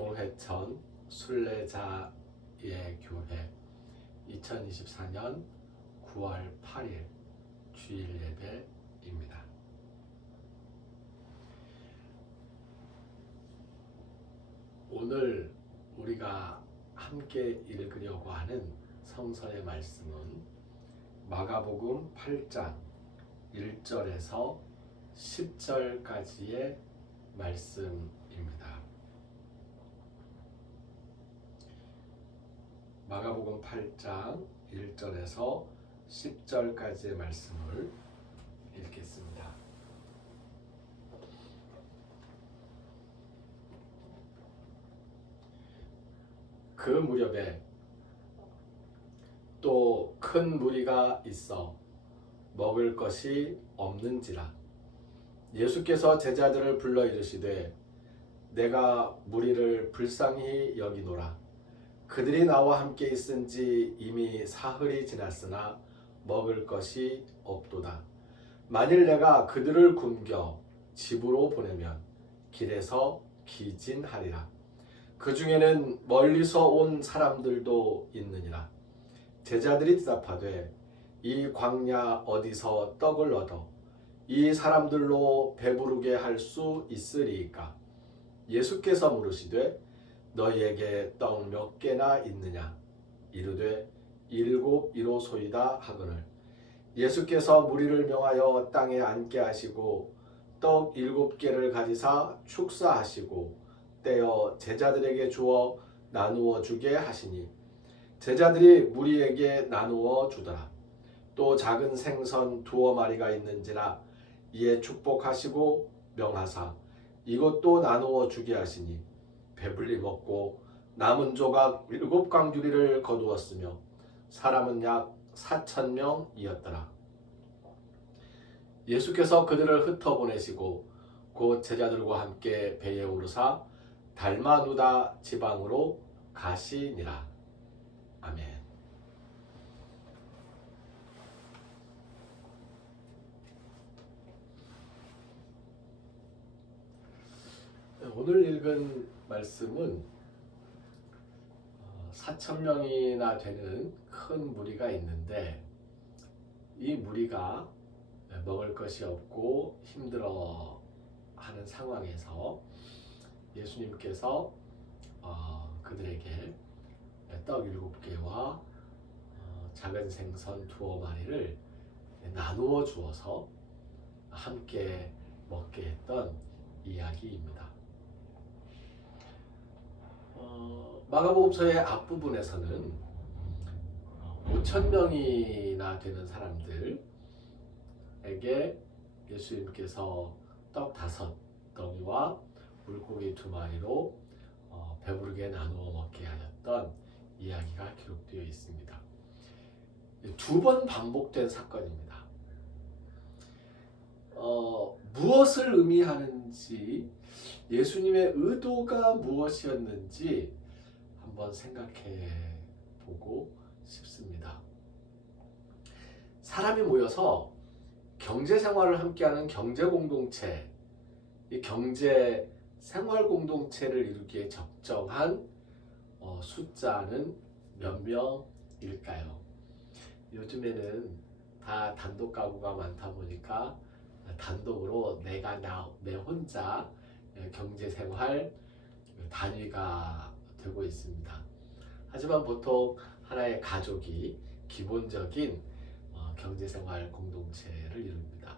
동회천 순례자의 교회 2024년 9월 8일 주일 예배입니다. 오늘 우리가 함께 읽으려고 하는 성서의 말씀은 마가복음 8장 1절에서 10절까지의 말씀입니다. 마가복음 8장 1절에서 10절까지의 말씀을 읽겠습니다. 그 무렵에 또 큰 무리가 있어 먹을 것이 없는지라 예수께서 제자들을 불러 이르시되 내가 무리를 불쌍히 여기노라. 그들이 나와 함께 있은지 이미 사흘이 지났으나 먹을 것이 없도다. 만일 내가 그들을 굶겨 집으로 보내면 길에서 기진하리라. 그 중에는 멀리서 온 사람들도 있느니라. 제자들이 대답하되 이 광야 어디서 떡을 얻어 이 사람들로 배부르게 할 수 있으리이까? 예수께서 물으시되 너희에게 떡 몇 개나 있느냐? 이르되 7이로소이다 하거늘 예수께서 무리를 명하여 땅에 앉게 하시고 떡 7개를 가지사 축사하시고 떼어 제자들에게 주어 나누어 주게 하시니 제자들이 무리에게 나누어 주더라. 또 작은 생선 2마리가 있는지라 이에 축복하시고 명하사 이것도 나누어 주게 하시니 배불리 먹고 남은 조각 7광주리를 거두었으며 사람은 약 4,000명이었더라. 예수께서 그들을 흩어보내시고 곧 제자들과 함께 배에 오르사 달마누다 지방으로 가시니라. 아멘. 오늘 읽은 말씀은 4,000명이나 되는 큰 무리가 있는데 이 무리가 먹을 것이 없고 힘들어 하는 상황에서 예수님께서 그들에게 떡 7개와 작은 생선 2마리를 나누어 주어서 함께 먹게 했던 이야기입니다. 마가복음서의 앞부분에서는 5,000명이나 되는 사람들에게 예수님께서 떡 5덩이와 물고기 2마리로 배부르게 나누어 먹게 하였던 이야기가 기록되어 있습니다. 2번 반복된 사건입니다. 무엇을 의미하는지 예수님의 의도가 무엇이었는지 한번 생각해 보고 싶습니다. 사람이 모여서 경제 생활을 함께하는 경제 공동체, 이 경제 생활 공동체를 이루기에 적정한 숫자는 몇 명일까요? 요즘에는 다 단독 가구가 많다 보니까 단독으로 내 혼자 경제생활 단위가 되고 있습니다. 하지만 보통 하나의 가족이 기본적인 경제생활 공동체를 이룹니다.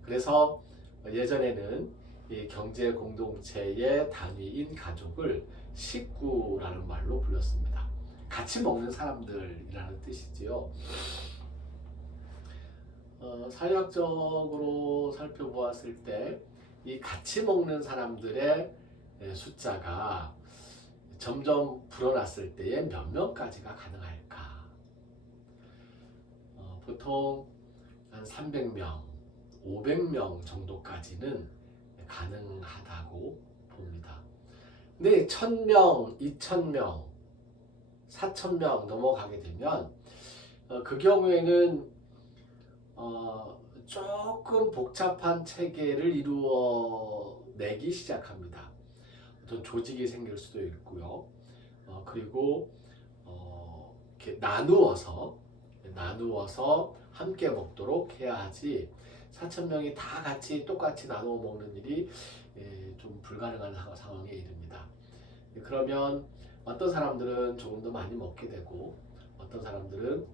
그래서 예전에는 이 경제 공동체의 단위인 가족을 식구라는 말로 불렀습니다. 같이 먹는 사람들이라는 뜻이지요. 사회학적으로 살펴보았을 때 이 같이 먹는 사람들의 숫자가 점점 불어났을 때에 몇 명까지가 가능할까? 보통 한 300명, 500명 정도까지는 가능하다고 봅니다. 근데 1,000명, 2,000명, 4,000명 넘어가게 되면 그 경우에는 조금 복잡한 체계를 이루어내기 시작합니다. 어떤 조직이 생길 수도 있고요. 그리고 이렇게 나누어서 함께 먹도록 해야 하지 4,000명이 다 같이 똑같이 나누어 먹는 일이 좀 불가능한 상황에 이릅니다. 그러면 어떤 사람들은 조금 더 많이 먹게 되고 어떤 사람들은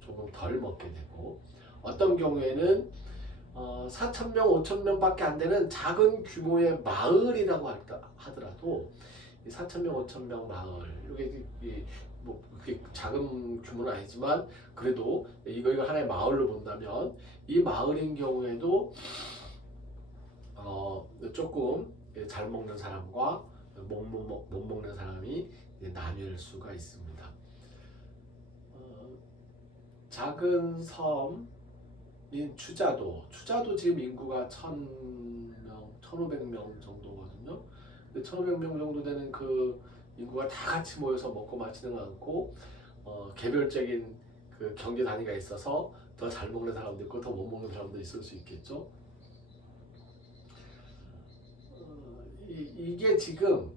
조금 덜 먹게 되고 어떤 경우에는 4,000명, 5,000명밖에 안 되는 작은 규모의 마을이라고 하더라도 4,000명, 5,000명 마을 이게 뭐 그렇게 작은 규모는 아니지만 그래도 이거 하나의 마을로 본다면 이 마을인 경우에도 조금 잘 먹는 사람과 못 먹는 사람이 나뉠 수가 있습니다. 작은 섬인 추자도 지금 인구가 1,000명, 1,500명 정도거든요. 1,500명 정도 되는 그 인구가 다 같이 모여서 먹고 마시는 않고 개별적인 그 경제 단위가 있어서 더 잘 먹는 사람도 있고 더 못 먹는 사람도 있을 수 있겠죠. 이게 지금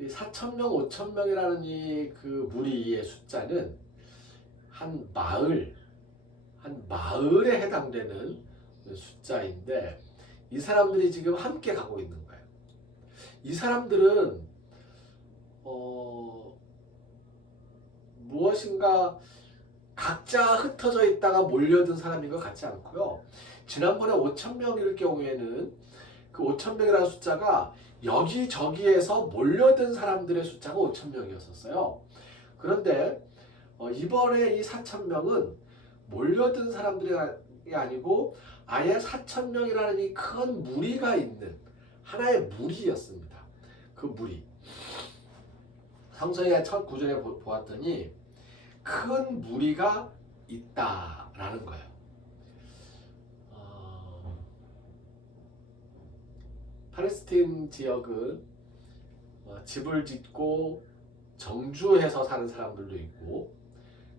4,000명, 5,000명이라는 이 그 무리의 숫자는 한 마을에 해당되는 숫자인데 이 사람들이 지금 함께 가고 있는 거예요. 이 사람들은 무엇인가 각자 흩어져 있다가 몰려든 사람인 것 같지 않고요. 지난번에 5,000명일 경우에는 그 5,000명이라는 숫자가 여기저기에서 몰려든 사람들의 숫자가 5,000명이었어요. 그런데 이번에 이 4,000명은 몰려든 사람들이 아니고 아예 4,000명이라는 이 큰 무리가 있는 하나의 무리였습니다. 그 무리. 성서의 첫 구절에 보았더니 큰 무리가 있다라는 거예요. 팔레스틴 지역은 집을 짓고 정주해서 사는 사람들도 있고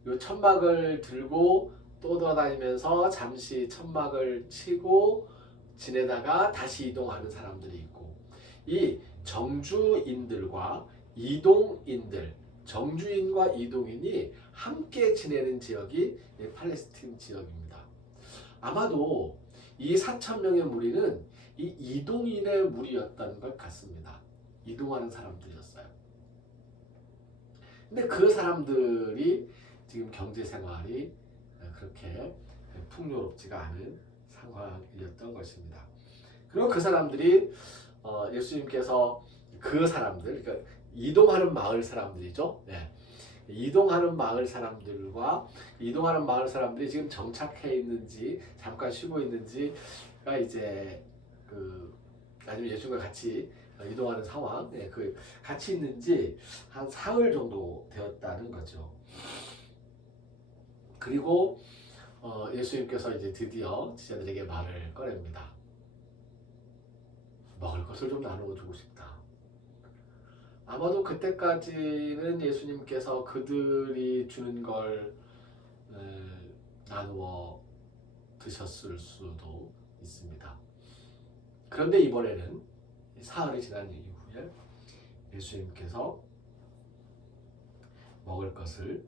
요 천막을 들고 또 돌아다니면서 잠시 천막을 치고 지내다가 다시 이동하는 사람들이 있고 이 정주인들과 이동인들, 정주인과 이동인이 함께 지내는 지역이 팔레스틴 지역입니다. 아마도 이 4,000명의 무리는 이 이동인의 무리였던 것 같습니다. 이동하는 사람들이었어요. 근데 그 사람들이 지금 경제 생활이 그렇게 풍요롭지가 않은 상황이었던 것입니다. 그리고 그 사람들이 예수님께서 그 사람들, 그러니까 이동하는 마을 사람들이죠. 네. 이동하는 마을 사람들이 지금 정착해 있는지 잠깐 쉬고 있는지가 이제 아니면 예수님과 같이 이동하는 상황, 그 같이 있는지 한 사흘 정도 되었다는 거죠. 그리고 예수님께서 이제 드디어 제자들에게 말을 꺼냅니다. 먹을 것을 좀 나누어 주고 싶다. 아마도 그때까지는 예수님께서 그들이 주는 걸 나누어 드셨을 수도 있습니다. 그런데 이번에는 사흘이 지난 이후에 예수님께서 먹을 것을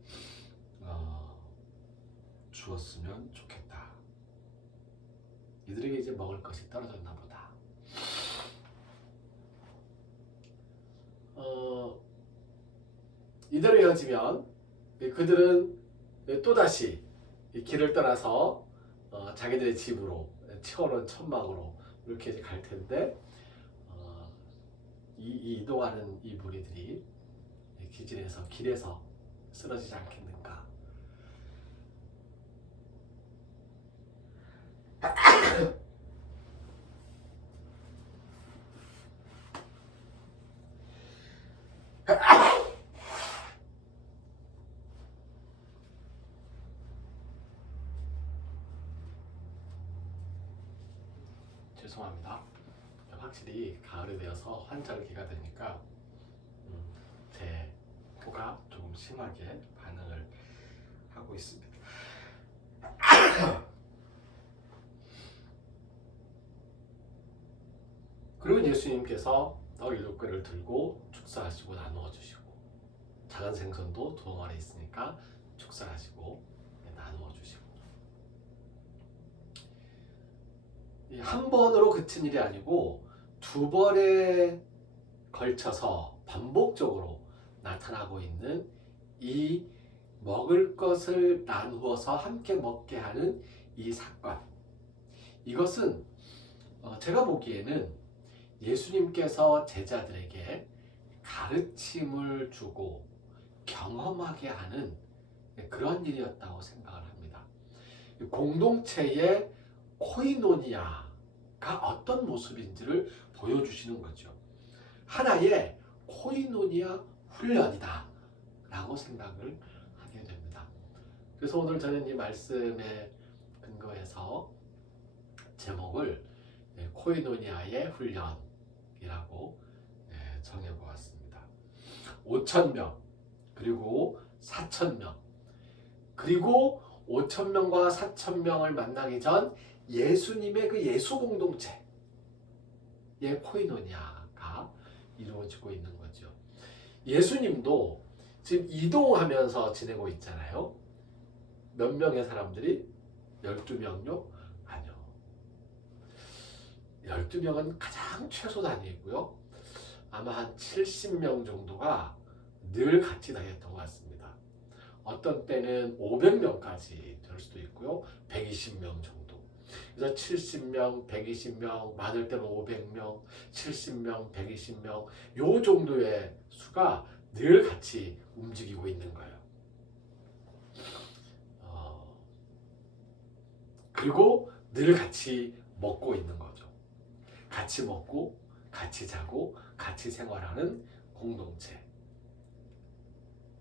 주었으면 좋겠다. 이들에게 이제 먹을 것이 떨어졌나 보다. 이대로 이어지면 그들은 또다시 길을 떠나서 자기들의 집으로 채워놓은 천막으로 이렇게 이제 갈 텐데 이 이동하는 이 무리들이 길에서 쓰러지지 않겠는가. 죄송합니다. 확실히 가을이 되어서 환절기가 되니까 제 코가 조금 심하게 반응을 하고 있습니다. 그리고 예수님께서 떡 7개를 들고 축사하시고 나누어 주시고, 작은 생선도 2덩어리 있으니까 축사하시고 나누어 주시고. 한 번으로 그친 일이 아니고 2번에 걸쳐서 반복적으로 나타나고 있는 이 먹을 것을 나누어서 함께 먹게 하는 이 사건. 이것은 제가 보기에는 예수님께서 제자들에게 가르침을 주고 경험하게 하는 그런 일이었다고 생각을 합니다. 공동체의 코이노니아가 어떤 모습인지를 보여주시는 거죠. 하나의 코이노니아 훈련이다 라고 생각을 하게 됩니다. 그래서 오늘 저는 이 말씀에 근거해서 제목을 코이노니아의 훈련이라고 정해보았습니다. 5,000명 그리고 4,000명, 그리고 5,000명과 4,000명을 만나기 전 예수님의 그 예수 공동체의 코이노니아가 이루어지고 있는 거죠. 예수님도 지금 이동하면서 지내고 있잖아요. 몇 명의 사람들이? 12명요? 아니요. 12명은 가장 최소 단위이고요. 아마 한 70명 정도가 늘 같이 다녔던 것 같습니다. 어떤 때는 500명까지 될 수도 있고요. 120명 정도. 그래서 70명, 120명, 많을 때는 500명, 70명, 120명, 요 정도의 수가 늘 같이 움직이고 있는 거예요. 그리고 늘 같이 먹고 있는 거죠. 같이 먹고, 같이 자고, 같이 생활하는 공동체.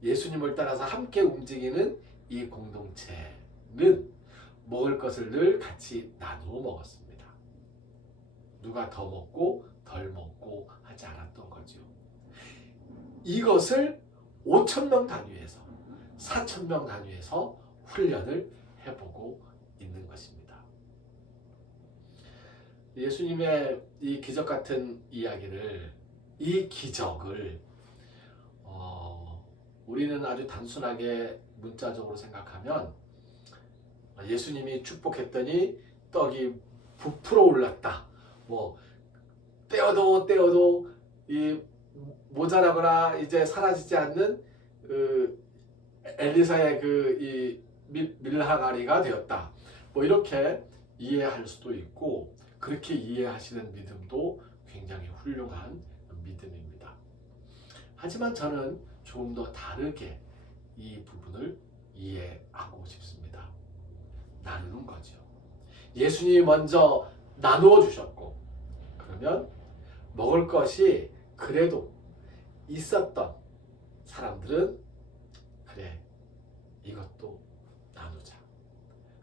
예수님을 따라서 함께 움직이는 이 공동체는 먹을 것을 늘 같이 나누어 먹었습니다. 누가 더 먹고 덜 먹고 하지 않았던 거죠. 이것을 5,000명 단위에서 4,000명 단위에서 훈련을 해보고 있는 것입니다. 예수님의 이 기적 같은 이야기를, 이 기적을 우리는 아주 단순하게 문자적으로 생각하면 예수님이 축복했더니 떡이 부풀어 올랐다. 뭐 떼어도 이 모자라거나 이제 사라지지 않는 엘리사의 이 밀항아리가 되었다. 뭐 이렇게 이해할 수도 있고, 그렇게 이해하시는 믿음도 굉장히 훌륭한 믿음입니다. 하지만 저는 조금 더 다르게 이 부분을 이해하고 싶습니다. 나누는 거죠. 예수님이 먼저 나누어 주셨고, 그러면 먹을 것이 그래도 있었던 사람들은 그래, 이것도 나누자.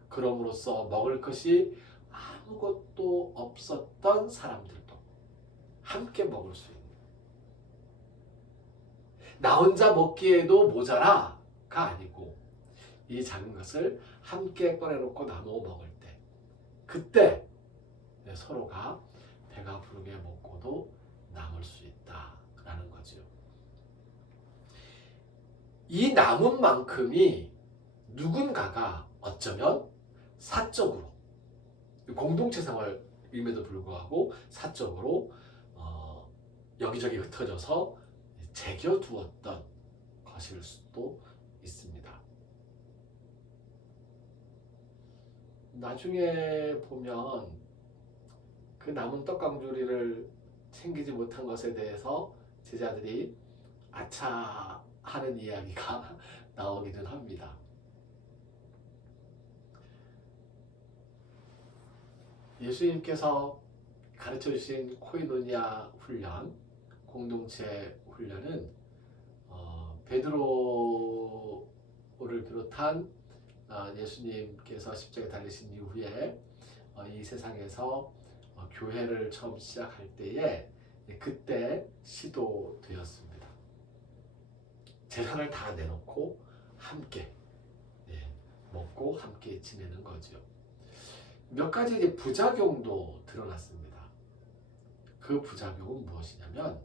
그럼으로써 먹을 것이 아무것도 없었던 사람들도 함께 먹을 수 있는, 나 혼자 먹기에도 모자라가 아니고 이 작은 것을 함께 꺼내놓고 나누어 먹을 때, 그때 서로가 배가 부르게 먹고도 남을 수 있다라는 거죠. 이 남은 만큼이 누군가가 어쩌면 사적으로, 공동체 생활임에도 불구하고 사적으로 여기저기 흩어져서 제겨두었던 것일 수도 있습니다. 나중에 보면 그 남은 떡강주리를 챙기지 못한 것에 대해서 제자들이 아차 하는 이야기가 나오기는 합니다. 예수님께서 가르쳐 주신 코이노니아 훈련, 공동체 훈련은 베드로를 비롯한 예수님께서 십자가에 달리신 이후에 이 세상에서 교회를 처음 시작할 때에 그때 시도되었습니다. 재산을 다 내놓고 함께 먹고 함께 지내는 거죠. 몇 가지 부작용도 드러났습니다. 그 부작용은 무엇이냐면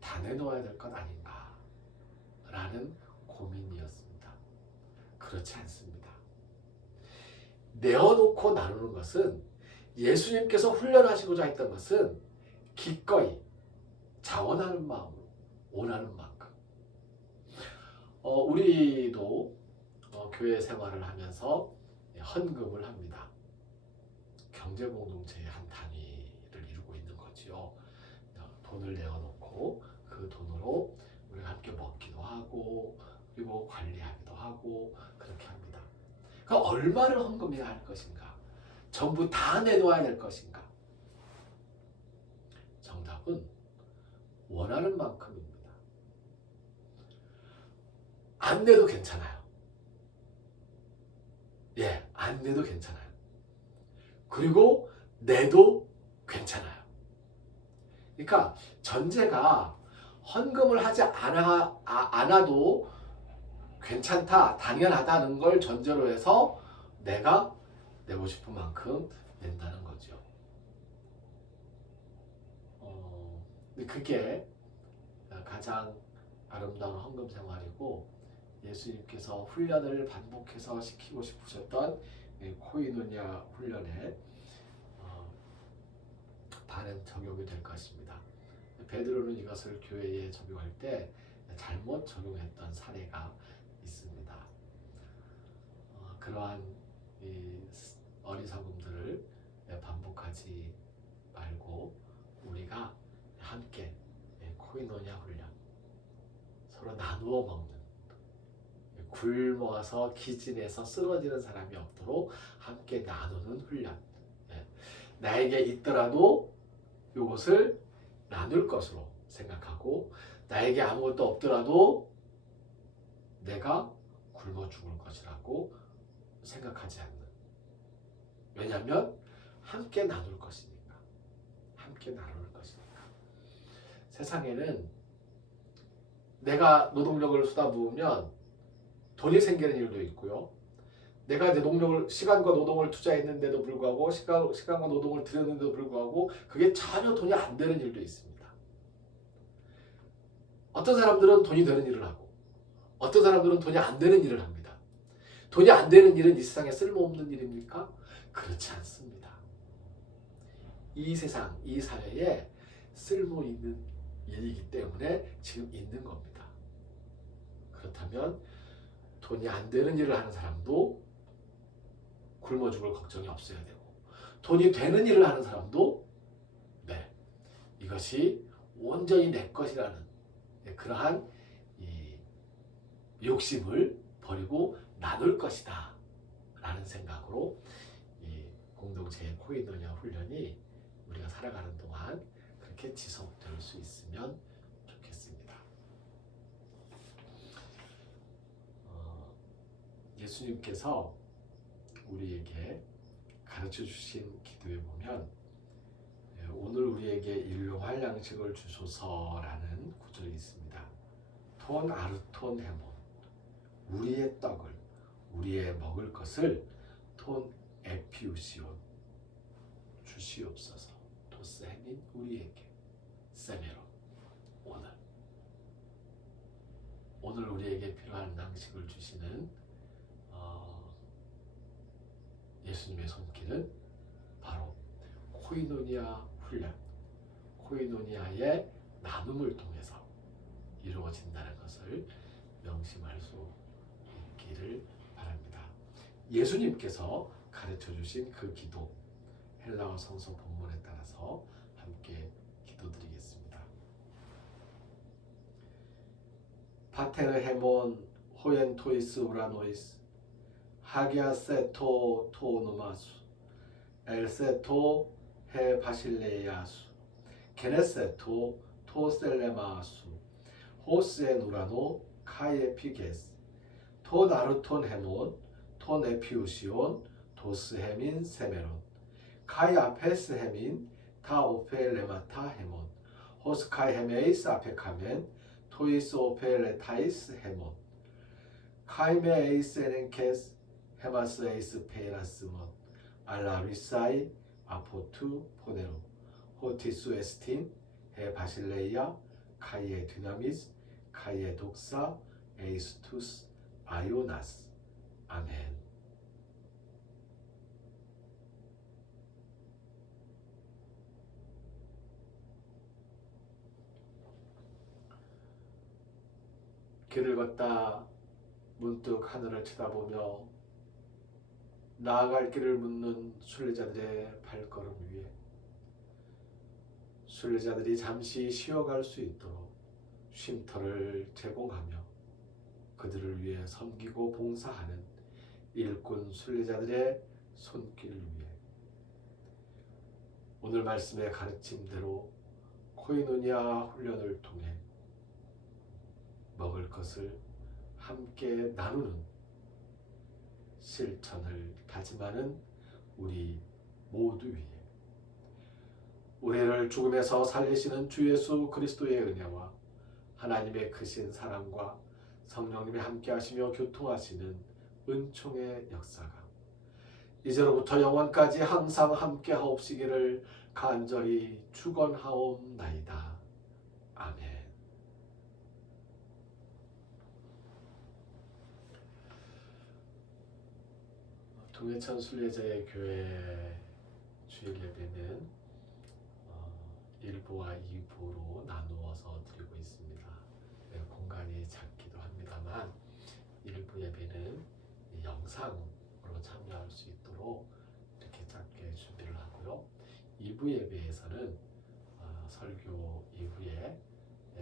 다 내놓아야 될 것 아닌가 라는 고민이었습니다. 그렇지 않습니다. 내어놓고 나누는 것은 예수님께서 훈련하시고자 했던 것은 기꺼이 자원하는 마음으로 원하는 만큼. 우리도 교회 생활을 하면서 헌금을 합니다. 경제공동체의 한 단위를 이루고 있는 거지요. 돈을 내어놓고 그 돈으로 우리가 함께 먹기도 하고 그리고 관리하기도 하고 그렇게 합니다. 그러니까 얼마를 헌금해야 할 것인가? 전부 다 내놓아야 될 것인가? 정답은 원하는 만큼입니다. 안 내도 괜찮아요. 예, 안 내도 괜찮아요. 그리고 내도 괜찮아요. 그러니까 전제가 헌금을 하지 않아도 괜찮다, 당연하다는 걸 전제로 해서 내가 내고 싶은 만큼 낸다는 거죠. 그게 가장 아름다운 헌금 생활이고 예수님께서 훈련을 반복해서 시키고 싶으셨던 코이노냐 훈련에 바른 적용이 될 것입니다. 베드로는 이것을 교회에 적용할 때 잘못 적용했던 사례가 있습니다. 그러한 어리석음들을 반복하지 말고 우리가 함께 코이노냐 훈련, 서로 나누어 먹는, 굶어서 기진해서 쓰러지는 사람이 없도록 함께 나누는 훈련. 나에게 있더라도 이것을 나눌 것으로 생각하고 나에게 아무것도 없더라도 내가 굶어 죽을 것이라고 생각하지 않는. 왜냐하면 함께 나눌 것이니까. 함께 나눌 것이니까. 세상에는 내가 노동력을 쏟아부으면 돈이 생기는 일도 있고요. 내가 내 시간과 노동을 투자했는데도 불구하고 시간과 노동을 들였는데도 불구하고 그게 전혀 돈이 안 되는 일도 있습니다. 어떤 사람들은 돈이 되는 일을 하고 어떤 사람들은 돈이 안 되는 일을 합니다. 돈이 안 되는 일은 이 세상에 쓸모없는 일입니까? 그렇지 않습니다. 이 세상, 이 사회에 쓸모 있는 일이기 때문에 지금 있는 겁니다. 그렇다면 돈이 안 되는 일을 하는 사람도 굶어 죽을 걱정이 없어야 되고 돈이 되는 일을 하는 사람도 이것이 온전히 내 것이라는 그러한 욕심을 버리고 나눌 것이다 라는 생각으로 공동체의 코이노냐 훈련이 우리가 살아가는 동안 그렇게 지속될 수 있으면 좋겠습니다. 예수님께서 우리에게 가르쳐 주신 기도에 보면 오늘 우리에게 일용할 양식을 주소서라는 구절이 있습니다. 톤 아르톤 헤몬, 우리의 떡을, 우리의 먹을 것을 톤 에피우시온 주시옵소서. 토스 헤민 우리에게 세메론 오늘 우리에게 필요한 양식을 주시는 예수님의 손길은 바로 코이노니아 훈련, 코이노니아의 나눔을 통해서 이루어진다는 것을 명심할 수 있기를 바랍니다. 예수님께서 가르쳐 주신 그 기도, 헬라어 성서 본문에 따라서 함께 기도드리겠습니다. 파테르 헤몬 호엔 토이스 우라노이스 하기아 세토 토노마수 엘세토 헤 바실레이아수 게네세토 토셀레마수 호스에 누라노 카이에 피게스 토 나르톤 헤몬 토 네피우시온 도스 헤민 세메론 카이 아페스 헤민 타 오페레마타 헤몬 호스카이 헤메이스 아페카멘 토이스 오페레타이스 헤몬 카이메 에이스 에넨케스 헤마스 에이스 페이라스몬 알라리사이 아포투 포네로 호티수 에스틴, 해 바실레이아, 카이에 디나미스, 카이에 독사, 에이스투스, 아요나스. 아멘. 길을 걷다 문득 하늘을 쳐다보며 나아갈 길을 묻는 순례자들의 발걸음 위에 순례자들이 잠시 쉬어갈 수 있도록 쉼터를 제공하며 그들을 위해 섬기고 봉사하는 일꾼 순례자들의 손길 위에 오늘 말씀의 가르침대로 코이노니아 훈련을 통해 먹을 것을 함께 나누는 실천을 다짐하는 우리 모두 위에 우리를 죽음에서 살리시는 주 예수 그리스도의 은혜와 하나님의 크신 사랑과 성령님이 함께 하시며 교통하시는 은총의 역사가 이제로부터 영원까지 항상 함께 하옵시기를 간절히 축원하옵나이다. 아멘. 동해천 순례자의 교회 주일 예배는 1부와 2부로 나누어서 드리고 있습니다. 공간이 작기도 합니다만 1부 예배는 영상으로 참여할 수 있도록 이렇게 짧게 준비를 하고요. 2부 예배에서는 설교 이후에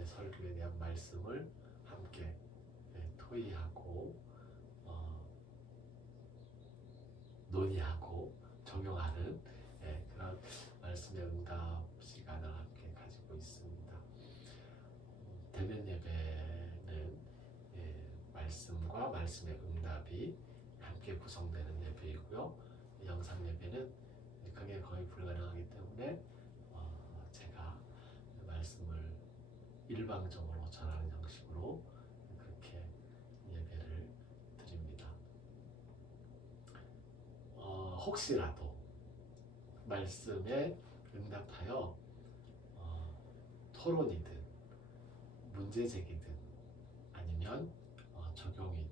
설교에 대한 말씀을 함께 토의하고 논의하고 적용하는 그런 말씀의 응답 시간을 함께 가지고 있습니다. 대면 예배는 말씀과 말씀의 응답이 함께 구성되는 예배이고요. 영상 예배는 그게 거의 불가능하기 때문에 제가 말씀을 일방적으로 전하는 형식으로 그렇게 예배를 드립니다. 혹시라도 말씀에 응답하여 토론이든 문제 제기든 아니면 적용이든